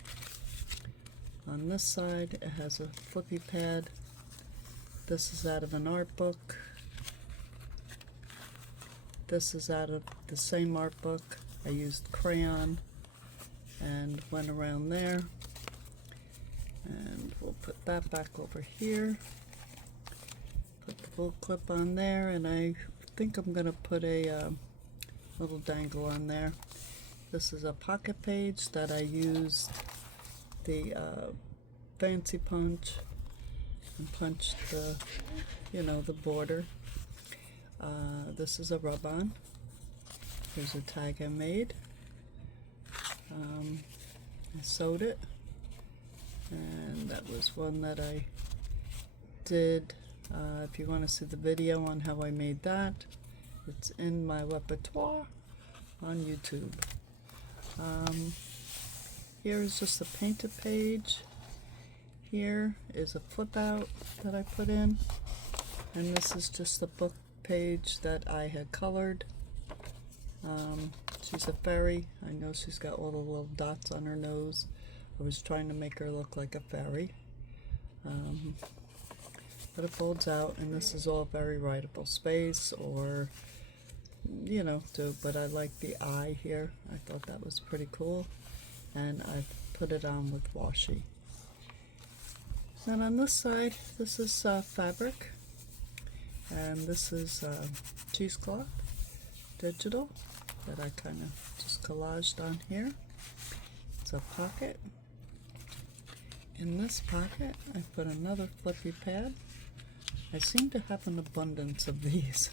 On this side it has a flippy pad. This is out of an art book. This is out of the same art book. I used crayon and went around there. And we'll put that back over here. Put the bull clip on there, and I think I'm going to put a little dangle on there. This is a pocket page that I used the fancy punch and punched the, you know, the border. This is a rub-on. Here's a tag I made. I sewed it. And that was one that I did. If you want to see the video on how I made that, it's in my repertoire on YouTube. here is just a painted page. Here is a flip out that I put in, and this is just a book page that I had colored. She's a fairy. I know she's got all the little dots on her nose. I was trying to make her look like a fairy. But it folds out, and this is all very writable space, or you know, but I like the eye here. I thought that was pretty cool, and I've put it on with washi. And on this side, this is fabric, and this is cheesecloth digital that I kind of just collaged on here. It's a pocket. In this pocket, I put another flippy pad. I seem to have an abundance of these.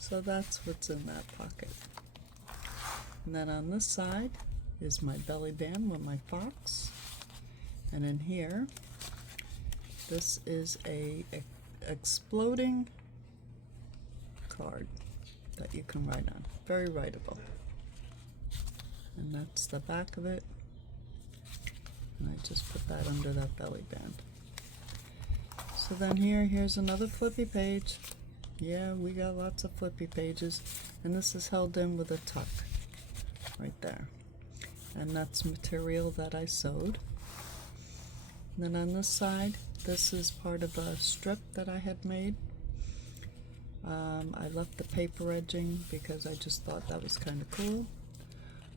So that's what's in that pocket. And then on this side is my belly band with my fox. And in here, this is a exploding card that you can write on. Very writable. And that's the back of it. And I just put that under that belly band. So then here's another flippy page. Yeah, we got lots of flippy pages. And this is held in with a tuck right there. And that's material that I sewed. And then on this side, this is part of a strip that I had made. I left the paper edging because I just thought that was kind of cool.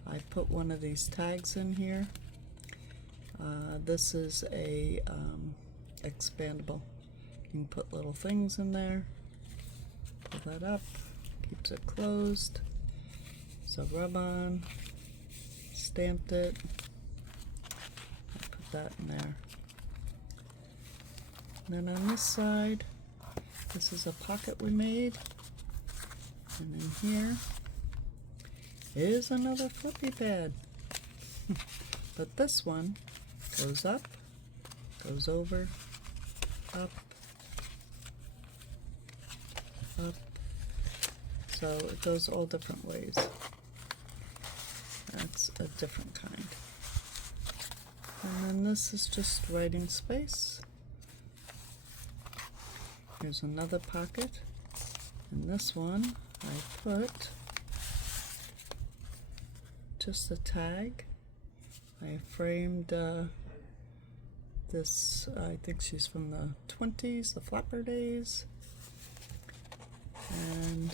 I put one of these tags in here. This is a expandable. You can put little things in there. Pull that up, keeps it closed. So rub on, stamped it. I put that in there. And then on this side, this is a pocket we made. And in here is another flippy pad. But this one goes up, goes over, up, up. So it goes all different ways. That's a different kind. And then this is just writing space. Here's another pocket. In this one, I put just a tag. I framed this, I think she's from the 20s, the flapper days. And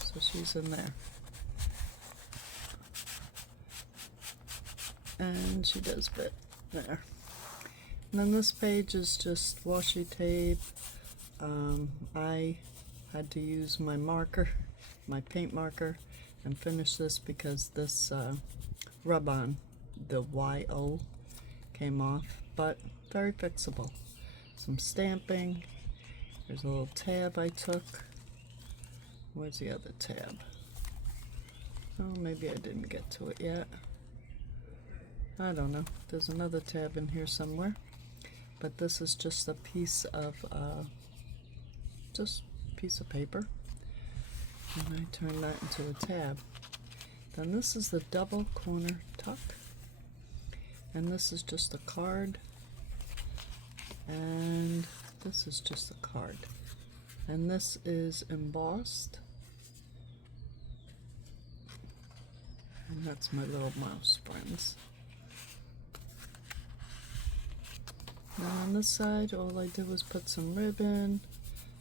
so she's in there. And she does fit there. And then this page is just washi tape. I had to use my marker, my paint marker, and finish this because this rub-on, the YO, came off, but very fixable. Some stamping. There's a little tab I took. Where's the other tab? Oh, maybe I didn't get to it yet. I don't know. There's another tab in here somewhere. But this is just a piece of paper. And I turn that into a tab. Then this is the double corner tuck. And this is just a card. And this is just a card. And this is embossed. And that's my little mouse friends. Now on this side, all I did was put some ribbon,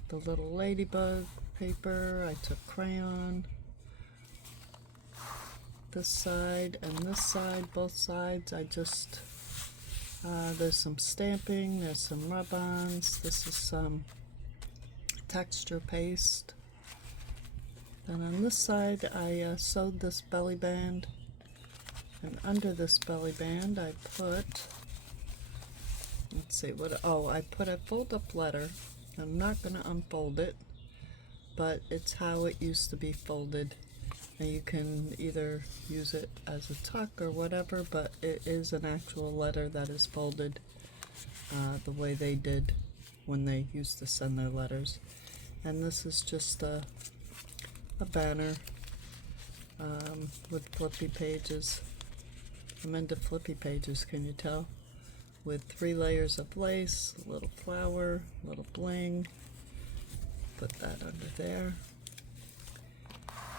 the little ladybug paper, I took crayon. This side and this side, both sides, I just, there's some stamping, there's some rub-ons, this is some texture paste. Then on this side, I sewed this belly band, and under this belly band, I put, let's see, I put a fold-up letter. I'm not going to unfold it, but it's how it used to be folded. And you can either use it as a tuck or whatever, but it is an actual letter that is folded the way they did when they used to send their letters. And this is just a banner with flippy pages. I'm into flippy pages, can you tell? With 3 layers of lace, a little flower, a little bling. Put that under there.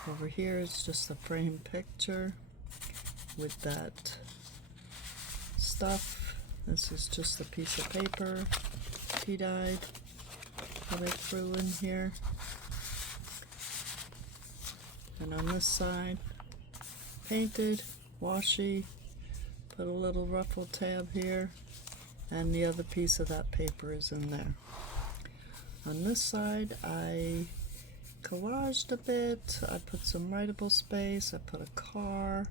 Over here is just a frame picture with that stuff. This is just a piece of paper, tea-dyed, that I threw in here. And on this side, painted, washi, put a little ruffle tab here, and the other piece of that paper is in there. On this side, I collaged a bit. I put some writable space. I put a car.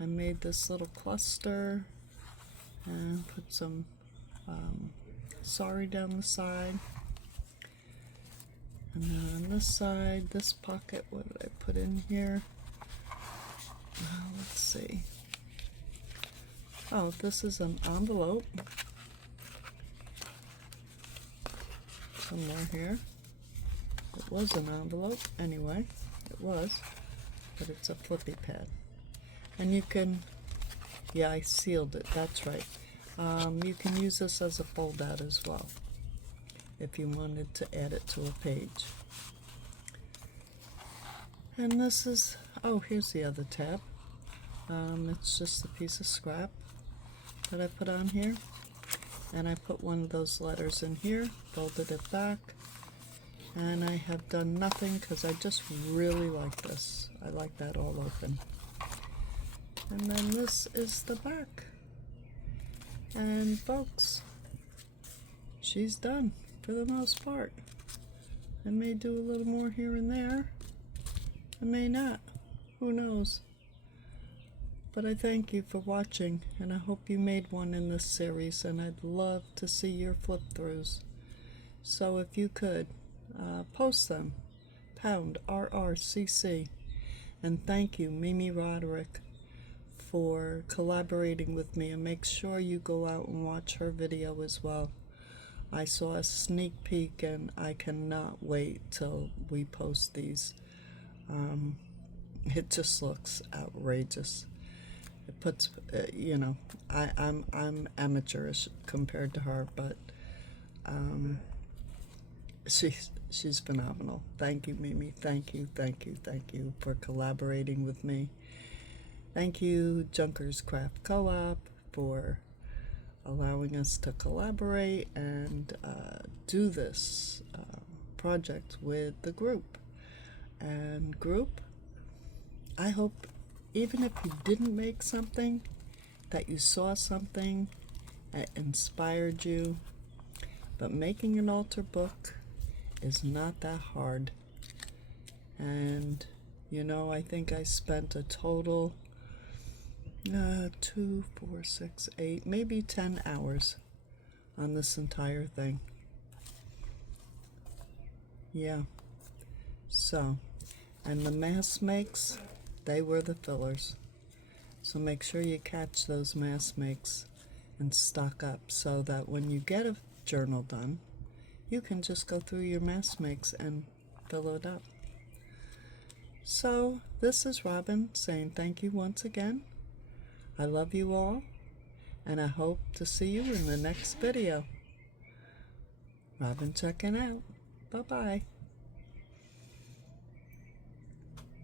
I made this little cluster and put some sorry down the side. And then on this side, this pocket, what did I put in here? Let's see. Oh, this is an envelope. Somewhere here. It was an envelope. Anyway, it was. But it's a flippy pad. And you can, yeah, I sealed it. That's right. You can use this as a fold out as well, if you wanted to add it to a page. And this is, oh, here's the other tab. It's just a piece of scrap that I put on here. And I put one of those letters in here, folded it back, and I have done nothing because I just really like this. I like that all open. And then this is the back. And folks, she's done for the most part. I may do a little more here and there. I may not. Who knows? But I thank you for watching, and I hope you made one in this series, and I'd love to see your flip-throughs. So if you could, post them, pound RRCC. And thank you, Mimi Roderick, for collaborating with me, and make sure you go out and watch her video as well. I saw a sneak peek and I cannot wait till we post these. It just looks outrageous. It puts, you know, I'm amateurish compared to her, but she's phenomenal. Thank you, Mimi. Thank you for collaborating with me. Thank you, Junkers Craft Co-op, for allowing us to collaborate and do this project with the group. And group, I hope even if you didn't make something, that you saw something that inspired you. But making an altar book is not that hard. And, you know, I think I spent a total 2, 4, 6, 8, maybe 10 hours on this entire thing. Yeah. So, and the mask makes, they were the fillers. So make sure you catch those mask makes and stock up so that when you get a journal done, you can just go through your mask makes and fill it up. So this is Robin saying thank you once again. I love you all, and I hope to see you in the next video. Robin checking out. Bye-bye.